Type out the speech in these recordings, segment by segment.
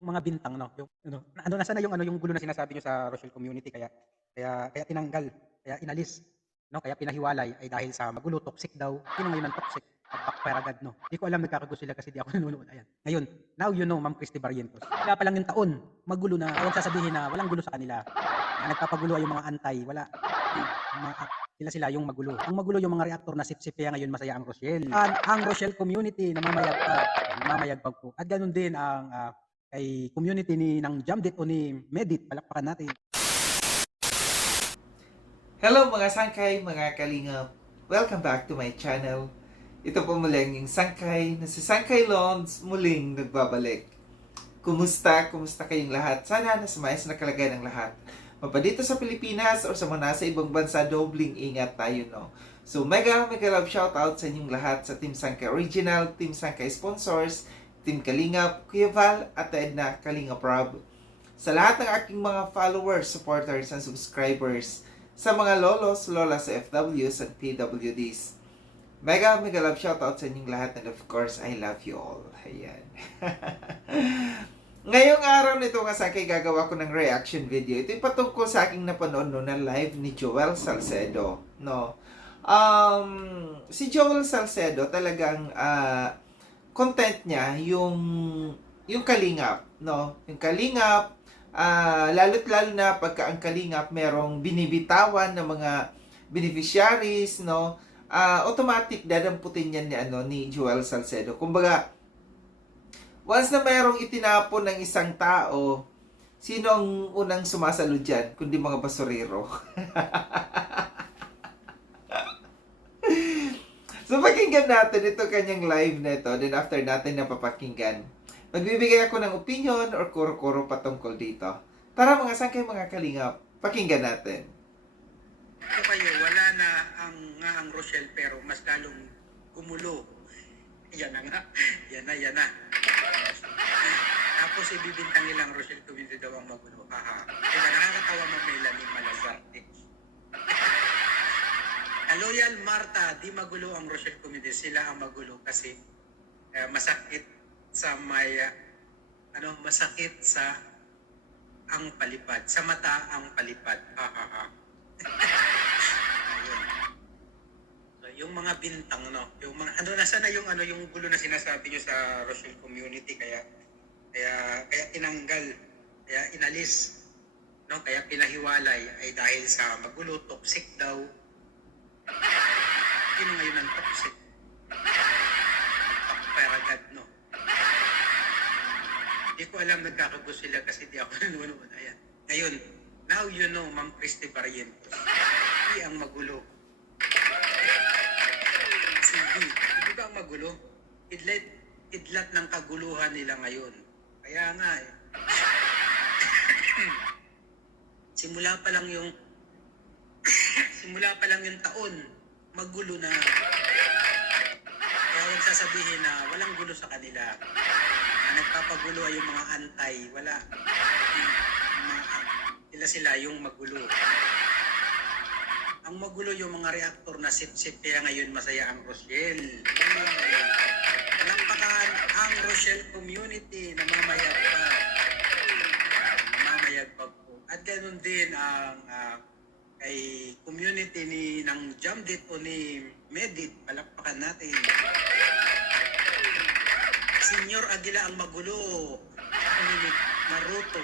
Mga bintang 'no, yung nasaan na yung gulo na sinasabi niyo sa Rochelle community kaya kaya tinanggal, kaya inalis, 'no, kaya pinahiwalay ay dahil sa magulo, toxic daw. Sino ngayon ang toxic? Backfire agad 'no. Di ko alam nagkakagusto sila kasi di ako nanonood, ayan. Ngayon, now you know Ma'am Christy Barrientos. Wala pa lang yung taon, magulo na. Huwag sasabihin na walang gulo sa kanila. Na nagpapagulo ay yung mga antay, wala. Yung mga sila yung magulo. Ang magulo yung mga reaktor na sip-sip kaya ngayon masaya ang Rochelle. Ang Rochelle community namamayagpag po. At gano'n din ang kay community ng Jamdit o ni Medit, palakpakan natin. Hello mga sangkay, mga kalingap! Welcome back to my channel. Ito po muling yung sangkay na si Sangkay Lons muling nagbabalik. Kumusta? Kumusta kayong lahat? Sana nasa maayos na kalagayan ng lahat. Mapadito sa Pilipinas o sa mga nasa ibang bansa, dobling ingat tayo, no? So mega love shoutout sa inyong lahat sa Team Sangkay Original, Team Sangkay Sponsors, Team Kalingap, Kuya Val at Edna Kalingap Rob. Sa lahat ng aking mga followers, supporters, and subscribers, sa mga lolos, lolas, FWs, at PWDs. Mega love shoutout sa inyong lahat and of course, I love you all. Ayan. Ngayong araw nito nga sa akin, gagawa ko ng reaction video. Ito yung patungkol sa aking napanood no, na live ni Joel Salcedo. No? Si Joel Salcedo talagang content niya yung kalingap. No? Yung kalingap, lalo't lalo na pagka ang kalingap merong binibitawan ng mga beneficiaries, no, automatic dadamputin yan ni Joel Salcedo. Kumbaga, once na merong itinapon ng isang tao, sino ang unang sumasalo dyan kundi mga basurero? So pakinggan natin ito kanyang live na ito, then after natin napapakinggan, magbibigay ako ng opinion or kuro-kuro patungkol dito. Tara mga sangkay, mga kalingap, pakinggan natin. Ito kayo, wala na ang Rochelle pero mas lalong gumulo. Yan na nga, yan na. Tapos ibibintang nilang Rochelle community daw ang magulo. Haha. Diba nakakatawa mo Melanie Malazarte. Loyal Marta, di magulo ang Rochelle community. Sila ang magulo kasi masakit sa masakit sa ang palipad. Sa mata ang palipad. Ayun. So, yung mga bintang, no? Yung mga, nasaan na yung gulo na sinasabi nyo sa Rochelle community, kaya tinanggal, kaya inalis, no? Kaya pinahiwalay ay dahil sa magulo, toxic daw. Sino ngayon ang toxic? Backfire agad, no? Hindi ko alam nagkakagusto sila kasi di ako nanonood. Ayan. Ngayon, now you know Ma'am Christy Barrientos. Hindi ang magulo. Sige, hindi ba ang magulo? Idlat ng kaguluhan nila ngayon. Kaya nga simula pa lang yung taon, magulo na. Kaya huwag sasabihin na walang gulo sa kanila. Nagpapagulo ay yung mga antay, wala. Sila yung magulo. Ang magulo yung mga reaktor na sip-sip kaya ngayon masaya ang Rochelle. Palakpakan ang Rochelle community na mamayagpag po. At ganoon din ang kay community ng Jamdit o ni Medit, palakpakan natin. Senior Aguila ang magulo. Naruto.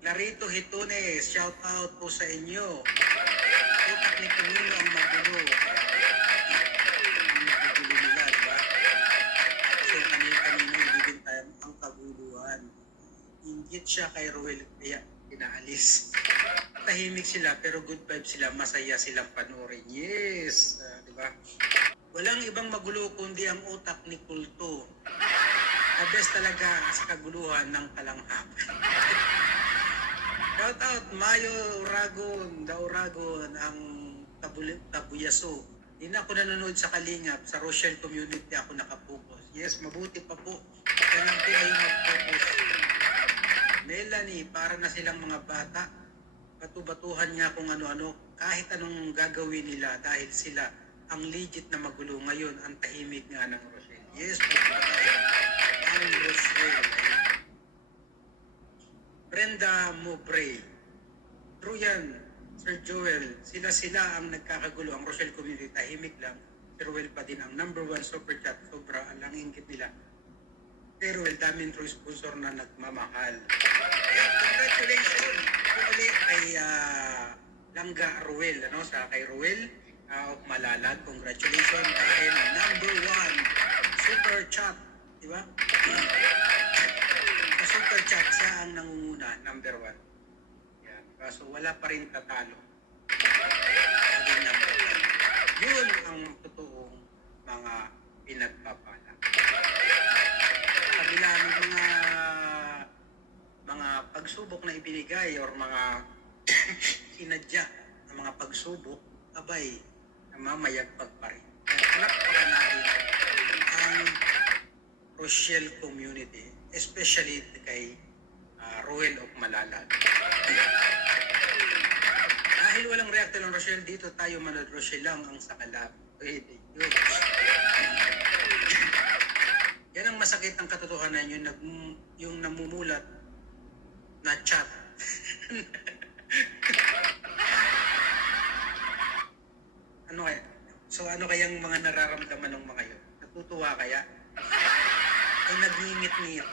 Larito Hitones, shout out po sa inyo. Utak ni Camilo ang magulo. Ang magulo nila, diba? So kanina ibibintayan ang kaguluhan. Ingit siya kay Ruel, kaya pinaalis. Tahimik sila pero good vibes sila, masaya silang panoorin. Yes, diba? Walang ibang magulo kundi ang utak ni Kulto. The best talaga sa kaguluhan ng kalanghap. Shout out Mayo Uragon, ang Tabuyaso. Hindi na ako nanonood sa Kalingap, sa Rochelle community ako nakapokus. Yes, mabuti pa po. Ganun po kayo mag-focus. Melanie, para na silang mga bata. Batubatuhan niya kung ano-ano, kahit anong gagawin nila dahil sila ang legit na magulo ngayon, ang tahimik nga ng Rochelle. Yes, ang Rochelle. Brenda Mowbray. True yan, Sir Joel. Sila ang nagkakagulo. Ang Rochelle community, tahimik lang. Si Ruel pa din ang number 1 super chat. Sobra, ang ingit nila. Pero Ruel, daming true sponsor na nagmamahal. Kaya congratulations muli kay Langga Ruel. Ano? Sa kay Ruel of Malalag. Congratulations dahil number 1 super chat. Diba? Sa super chat, siya ang nangunguna, number 1. Yan. Kaso wala pa rin tatalo. Naging number 1. Yun ang totoong mga pinagpapala. Kabila ng mga pagsubok na ibinigay or mga sinadya ng mga pagsubok, abay, namamayagpag pa rin. Kaya palakpakan natin ang Rochelle community, especially kay Ruel of Malalag. Dahil walang reactor ng Rochelle dito, tayo manood Rochelle lang ang sakalap. Pwede yun. Yan ang masakit ang katotohanan, yung namumulat na chat. Ano kaya? So ano kayang mga nararamdaman ng mga yun? Natutuwa kaya? Ay nagngingit-ngit.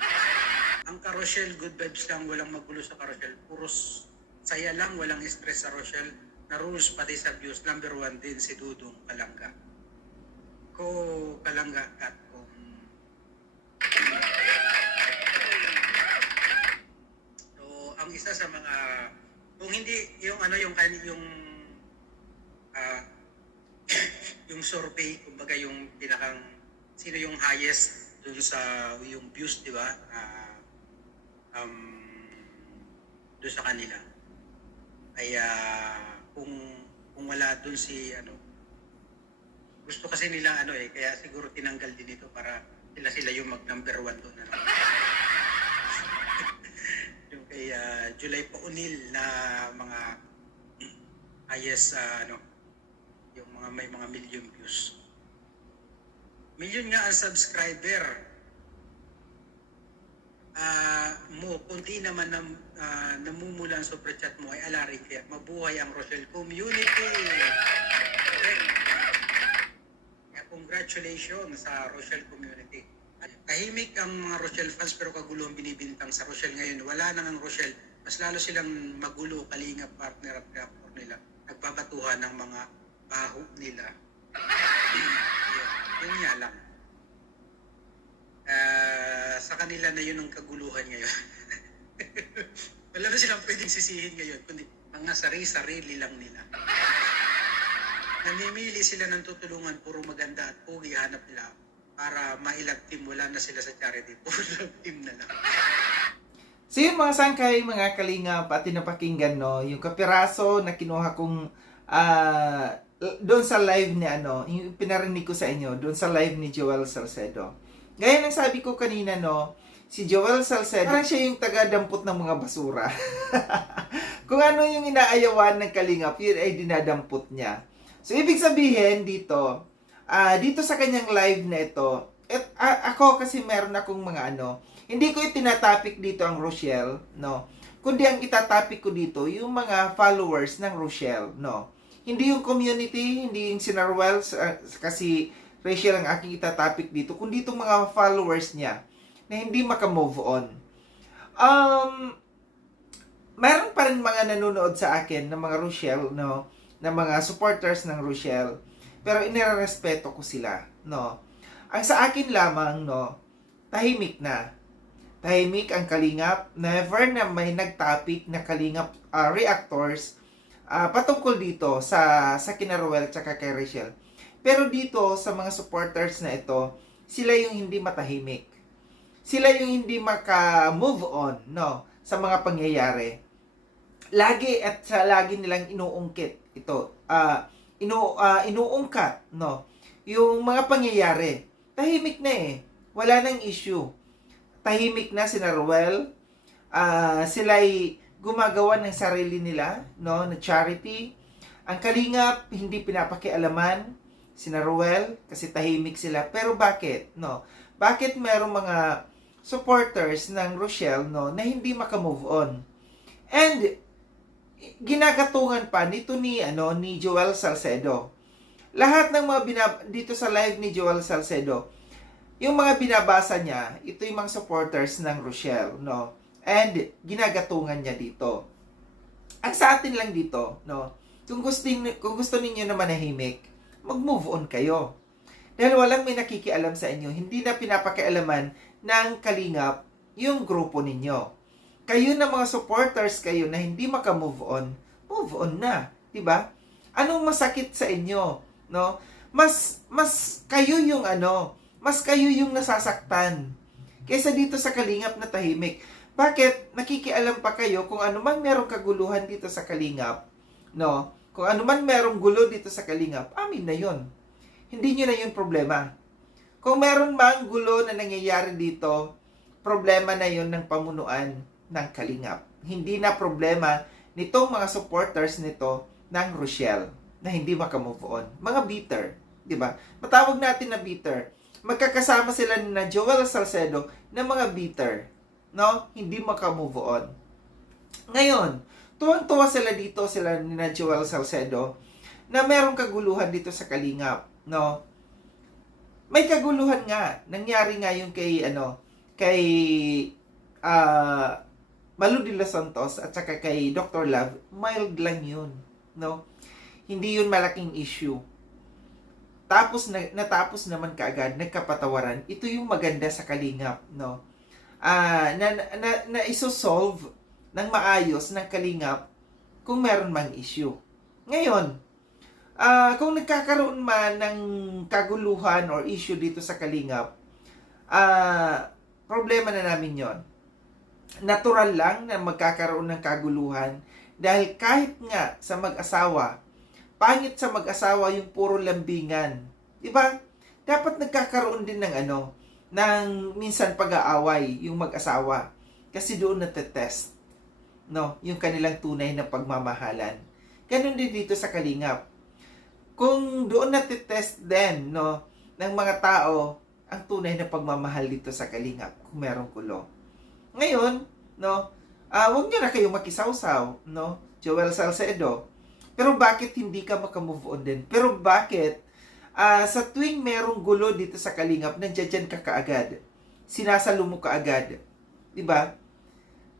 Ang Rochelle, good vibes lang, walang magulo sa Rochelle. Puros saya lang, walang stress sa Rochelle. Na rules pati sa views. Number 1 din si Dudong Kalangga. Kalangga at So, ang isa sa mga kung hindi yung yung survey, kumbaga yung pinakang sino yung highest dun sa yung views, di ba? Dun sa kanila. Ay kung wala dun si gusto kasi nila kaya siguro tinanggal din ito para sila yung mag number 1 doon yung kay July Paunil na mga highest yung mga may mga million views. Million nga ang subscriber mo, kunti naman namumula ang super chat mo ay alaring kaya mabuhay ang Rochelle community. Correct. Kaya congratulations sa Rochelle community. At tahimik ang mga Rochelle fans pero kagulo ang binibintang sa Rochelle ngayon. Wala nang ang Rochelle. Mas lalo silang magulo, kalinga, partner at rapper nila. Nagbabatuhan ng mga baho nila. Yun nga lang. Sa kanila na yun ang kaguluhan ngayon. Wala na silang pwedeng sisihin ngayon, kundi mga sarili lang nila. Namimili sila ng tutulungan, puro maganda at pugi hanap nila para mailag team. Wala na sila sa charity, puro love team na lang. So yun mga sangkay, mga kalingap, at napakinggan yung kapiraso na kinuha kong doon sa live ni yung pinarinig ko sa inyo, doon sa live ni Joel Salcedo. Gaya ng sabi ko kanina, si Joel Salcedo, parang siya yung taga-dampot ng mga basura. Kung ano yung inaayawan ng kalingap, yun ay dinadampot niya. So, ibig sabihin dito sa kanyang live na ito, ako kasi meron akong mga hindi ko itinatapik dito ang Rochelle, kundi ang itatapik ko dito, yung mga followers ng Rochelle, Hindi yung community, hindi yung sina Ruel, kasi Rachel ang aking itatapik dito, kundi itong mga followers niya na hindi makamove on. Meron pa rin mga nanonood sa akin ng mga Rochelle, na mga supporters ng Rochelle, pero inirerespeto ko sila, Ang sa akin lamang, tahimik na. Tahimik ang kalingap. Never na may nag-topic na kalingap reactors patungkol dito sa kina Ruel tsaka kay Rachel. Pero dito sa mga supporters na ito, sila yung hindi matahimik. Sila yung hindi maka-move on, sa mga pangyayari. Lagi nilang inuungkit ito. Inuungkat, yung mga pangyayari. Tahimik na wala nang issue. Tahimik na sina Ruel. Sila'y gumagawa ng sarili nila, na charity. Ang kalingap, hindi pinapakialaman sina Ruel kasi tahimik sila. Pero bakit? Bakit merong mga supporters ng Rochelle, na hindi makamove on? And ginagatungan pa nito ni Joel Salcedo. Lahat ng mga dito sa live ni Joel Salcedo, yung mga binabasa niya, ito yung mga supporters ng Rochelle, no? And ginagatungan niya dito. Ang sa atin lang dito, no? Kung gusto ninyo na manahimik, mag-move on kayo. Dahil walang may nakikialam sa inyo, hindi na pinapakialaman ng kalingap yung grupo ninyo. Kayo na mga supporters kayo na hindi maka-move on na, 'di ba? Anong masakit sa inyo, no? Mas kayo yung mas kayo yung nasasaktan kaysa dito sa kalingap na tahimik. Bakit nakikialam pa kayo kung ano man merong kaguluhan dito sa kalingap, no? Kung ano man merong gulo dito sa kalingap, amin na 'yon. Hindi nyo na yung problema. Kung meron mang gulo na nangyayari dito, problema na yon ng pamunuan ng kalingap. Hindi na problema nitong mga supporters nito ng Rochelle na hindi makamove on. Mga bitter, di ba? Matawag natin na bitter. Magkakasama sila na Joel Salcedo na mga bitter, no? Hindi makamove on. Ngayon, tuwang-tuwa sila dito, sila ni na Joel Salcedo, na merong kaguluhan dito sa kalingap, no? May kaguluhan nga. Nangyari nga yung kay Malu de los Santos at saka kay Dr. Love, mild lang yun, no? Hindi yun malaking issue. Tapos natapos naman kaagad, nagkapatawaran. Ito yung maganda sa kalingap, no? Na iso-solve ng maayos ng kalingap kung meron mang issue. Ngayon, kung nagkakaroon man ng kaguluhan or issue dito sa kalingap, problema na namin yon. Natural lang na magkakaroon ng kaguluhan dahil kahit nga sa mag-asawa, pangit sa mag-asawa yung puro lambingan. Diba? Dapat nagkakaroon din ng ng minsan pag-aaway yung mag-asawa. Kasi doon natetest, no? Yung kanilang tunay na pagmamahalan. Ganun din dito sa kalingap. Kung doon natetest din, no, ng mga tao ang tunay na pagmamahal dito sa kalingap kung merong kulo. Ngayon, no, huwag niyo na kayong makisawsaw, no, Joel Salcedo. Pero bakit hindi ka makamove on din? Pero bakit sa tuwing merong gulo dito sa kalingap, nandiyan ka kaagad. Sinasalo mo kaagad. 'Di ba?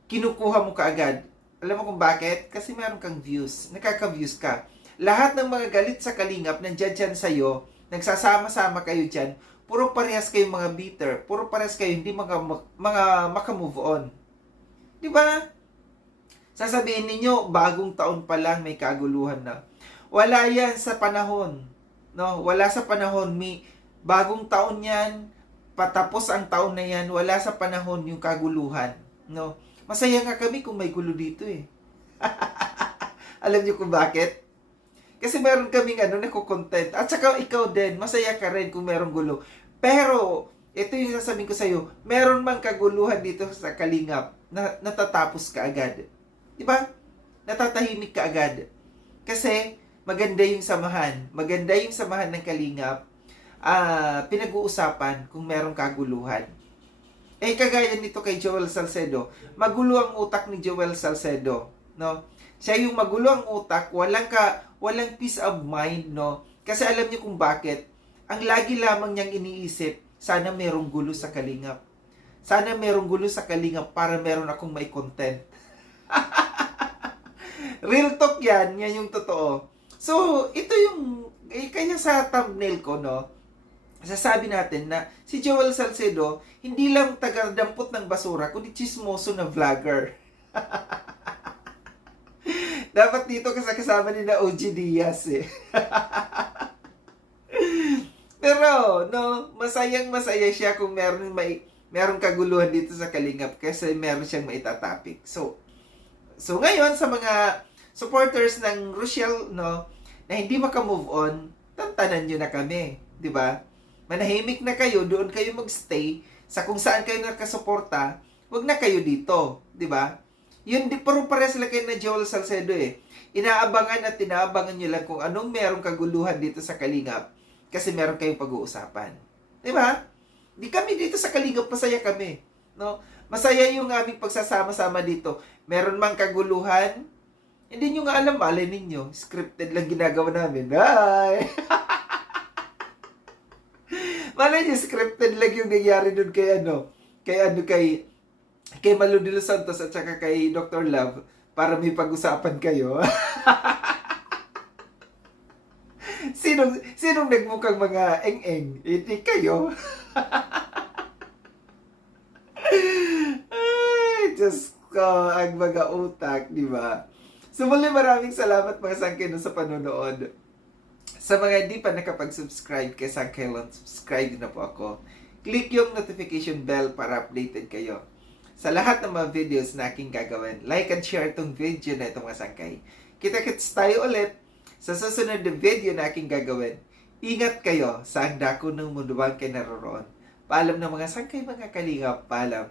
Kinukuha mo kaagad. Alam mo kung bakit? Kasi meron kang views. Nakaka-views ka. Lahat ng mga galit sa kalingap nandiyan sa'yo, nagsasama-sama kayo dyan, puro parehas kayong mga bitter, puro parehas kayo hindi mga makamove on. Di ba? Sasabihin ninyo, bagong taon pa lang may kaguluhan na. Wala yan sa panahon. No? Wala sa panahon. Bagong taon yan, patapos ang taon na yan, wala sa panahon yung kaguluhan. No? Masaya nga kami kung may gulo dito eh. Alam niyo kung bakit? Kasi meron kaming nako-content. At saka ikaw din, masaya ka rin kung merong gulo. Pero, ito yung sasabihin ko sa'yo, meron mang kaguluhan dito sa kalingap na natatapos ka agad. Diba? Natatahimik ka agad. Kasi, maganda yung samahan. Maganda yung samahan ng kalingap. Pinag-uusapan kung merong kaguluhan. Kagaya nito kay Joel Salcedo, magulo ang utak ni Joel Salcedo, no? Siya yung magulo ang utak, walang peace of mind, no? Kasi alam niyo kung bakit. Ang lagi lamang niyang iniisip, sana merong gulo sa kalingap. Sana merong gulo sa kalingap para meron akong may content. Real talk yan yung totoo. So, ito yung, kaya sa thumbnail ko, no? Sasabi natin na si Joel Salcedo, hindi lang taga-dampot ng basura, kundi chismoso na vlogger. Dapat dito kasama ni na OG Diaz eh. Pero, no, masayang-masaya siya kung meron kaguluhan dito sa kalingap kasi meron siyang maitatapik. So ngayon sa mga supporters ng Rochelle, no, na hindi makamove on, tantanan nyo na kami, di ba? Manahimik na kayo, doon kayo magstay sa kung saan kayo nakasuporta, wag na kayo dito, di ba? Yun, puro pares lang kayo na Joel Salcedo eh. Inaabangan at tinaabangan nyo lang kung anong merong kaguluhan dito sa kalingap kasi meron kayong pag-uusapan. Di ba? Di kami dito sa kalingap, masaya kami. No? Masaya yung aming pagsasama-sama dito. Meron mang kaguluhan, hindi nyo nga alam, malay ninyo. Scripted lang ginagawa namin. Bye! Malay nyo, scripted lang yung nangyari dun kay Malu de los Santos at saka kay Dr. Love para may pag-usapan kayo. Sinong nagmukhang mga eng-eng? Hindi kayo. Ay, Diyos ko, ang mga utak, di ba? So muli maraming salamat mga sangkay sa panonood. Sa mga hindi pa nakapag-subscribe kay Sangkay Lon, subscribe na po ako. Click yung notification bell para updated kayo sa lahat ng mga videos na aking gagawin. Like and share itong video na ito mga sangkay. Kita-kits tayo ulit sa susunod na video na aking gagawin. Ingat kayo sa ang dako ng mundo bang kayo naroroon. Paalam ng mga sangkay, mga kalingap. Paalam.